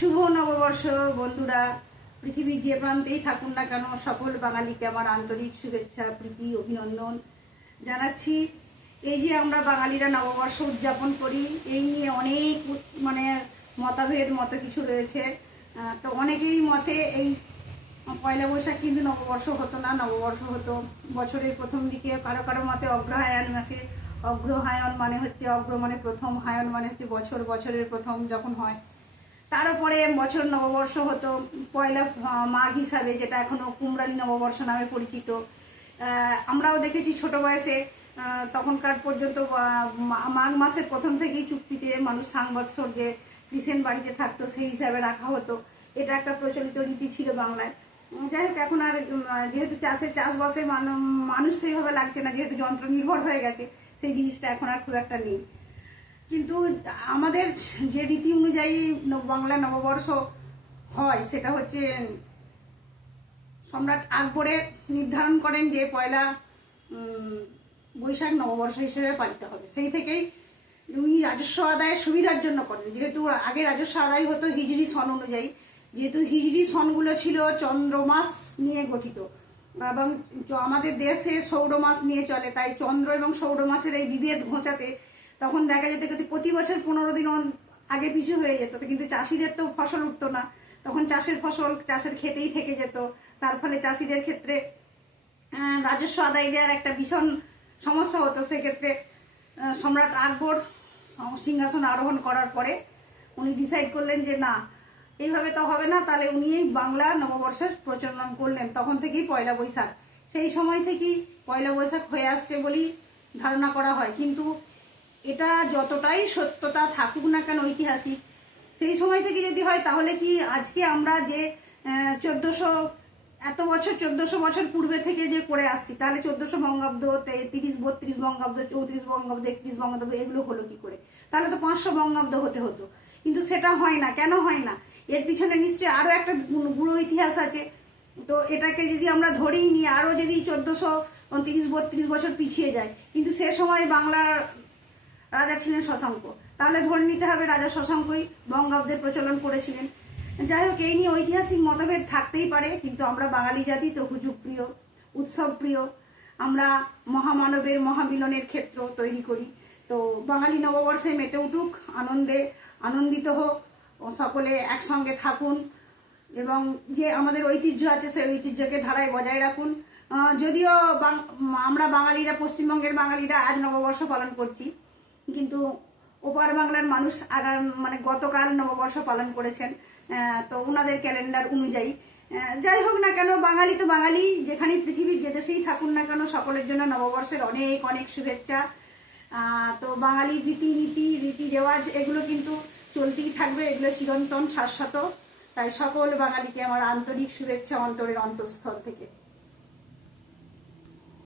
শুভ নববর্ষ বন্ধুরা, পৃথিবীর যে প্রান্তেই থাকুন না কেন সকল বাঙালিকে আমার আন্তরিক শুভেচ্ছা, প্রীতি, অভিনন্দন জানাচ্ছি। এই যে আমরা বাঙালিরা নববর্ষ উদযাপন করি, এই নিয়ে অনেক মতভেদ মতো কিছু রয়েছে। তো অনেকেই মতে এই পয়লা বৈশাখ কিন্তু নববর্ষ হতো না, নববর্ষ হতো বছরের প্রথম দিকে। কারো কারো মতে অগ্রহায়ণ মাসে, অগ্রহায়ণ মানে হচ্ছে অগ্র মানে প্রথম, হায়ন মানে হচ্ছে বছর, বছরের প্রথম যখন হয় তারপরে বছর নববর্ষ হতো পয়লা মাঘ হিসাবে, যেটা এখনো কুমরানি নববর্ষ নামে পরিচিত। আমরাও দেখেছি ছোট বয়সে, তখনকার পর্যন্ত মাঘ মাসের প্রথম থেকেই চুক্তিতে মানুষ সাংবৎসর যে কৃষেন বাড়িতে থাকতো সেই হিসাবে রাখা হতো। এটা একটা প্রচলিত রীতি ছিল বাংলায়। যাই হোক, এখন আর যেহেতু চাষবাসে মানুষ সেইভাবে লাগছে না, যেহেতু যন্ত্র নির্ভর হয়ে গেছে, সেই জিনিসটা এখন আর খুব একটা নেই। কিন্তু আমাদের যে রীতি অনুযায়ী বাংলা নববর্ষ হয় সেটা হচ্ছে সম্রাট আকবরে নির্ধারণ করেন যে পয়লা বৈশাখ নববর্ষ হিসেবে পালিত হবে। সেই থেকেই উনি রাজস্ব আদায়ের সুবিধার জন্য করেন। যেহেতু আগে রাজস্ব আদায় হতো হিজরি সন অনুযায়ী, যেহেতু হিজরি সনগুলো ছিল চন্দ্রমাস নিয়ে গঠিত এবং আমাদের দেশে সৌরমাস নিয়ে চলে, তাই চন্দ্র এবং সৌরমাসের এই বিভেদ ঘোচাতে তখন দেখা যেত প্রতি বছর 15 দিন আগে পিছু হয়ে যেত। কিন্তু চাষিদের তো ফসল উঠতো না, তখন চাষের ফসল চাষের খেতেই থেকে যেত। তার ফলে চাষিদের ক্ষেত্রে রাজস্ব আদায় দেওয়ার একটা ভীষণ সমস্যা হতো। সেক্ষেত্রে সম্রাট আকবর সিংহাসন আরোহণ করার পরে উনি ডিসাইড করলেন যে না, এইভাবে তো হবে না, তাহলে উনি বাংলা নববর্ষের প্রচলন করলেন। তখন থেকেই পয়লা বৈশাখ, সেই সময় থেকেই পয়লা বৈশাখ হয়ে আসছে বলেই ধারণা করা হয়। কিন্তু এটা যতটাই সত্যতা থাকুক না কেন ঐতিহাসিক, সেই সময় থেকে যদি হয় তাহলে কি আজকে আমরা যে 1400 বছর পূর্বে থেকে যে করে আসছি, তাহলে 1400 বঙ্গাব্দ, 30 32 বঙ্গাব্দ, 34 বঙ্গাব্দ, 31 বঙ্গাব্দ এগুলো হলো কি করে? তাহলে তো 500 বঙ্গাব্দ হতে হতো। কিন্তু সেটা হয় না। কেন হয় না? এর পিছনে নিশ্চয়ই আরো একটা গুরু ইতিহাস আছে। তো এটাকে যদি আমরা ধরেই নিই, আরো যদি 1430 32 বছর পিছিয়ে যায়, কিন্তু সে সময় বাংলার রাজা ছিলেন শশাঙ্ক, তাহলে ধরে নিতে হবে রাজা শশাঙ্কই বঙ্গাব্দের প্রচলন করেছিলেন। যাই হোক, এই নিয়ে ঐতিহাসিক মতভেদ থাকতেই পারে, কিন্তু আমরা বাঙালি জাতি তো হুজুগ প্রিয়, উৎসব প্রিয়। আমরা মহামানবের মহামিলনের ক্ষেত্র তৈরি করি। তো বাঙালি নববর্ষে মেতে উঠুক, আনন্দিত হোক, সকলে একসঙ্গে থাকুন এবং যে আমাদের ঐতিহ্য আছে সেই ঐতিহ্যকে ধারায় বজায় রাখুন। যদিও আমরা বাঙালিরা, পশ্চিমবঙ্গের বাঙালিরা আজ নববর্ষ পালন করছি, কিন্তু ওপার বাংলার মানুষ গতকাল নববর্ষ পালন করেছেন, তো ওনাদের ক্যালেন্ডার অনুযায়ী। যাই হোক না কেন, বাঙালি তো বাঙালি, যেখানে পৃথিবীর যে দেশেই থাকুন না কেন, সকলের জন্য নববর্ষের অনেক অনেক শুভেচ্ছা। তো বাঙালির রীতি রেওয়াজ এগুলো কিন্তু চলতেই থাকবে, এগুলো চিরন্তন শাশ্বত। তাই সকল বাঙালিকে আমার আন্তরিক শুভেচ্ছা অন্তরের অন্তঃস্থল থেকে।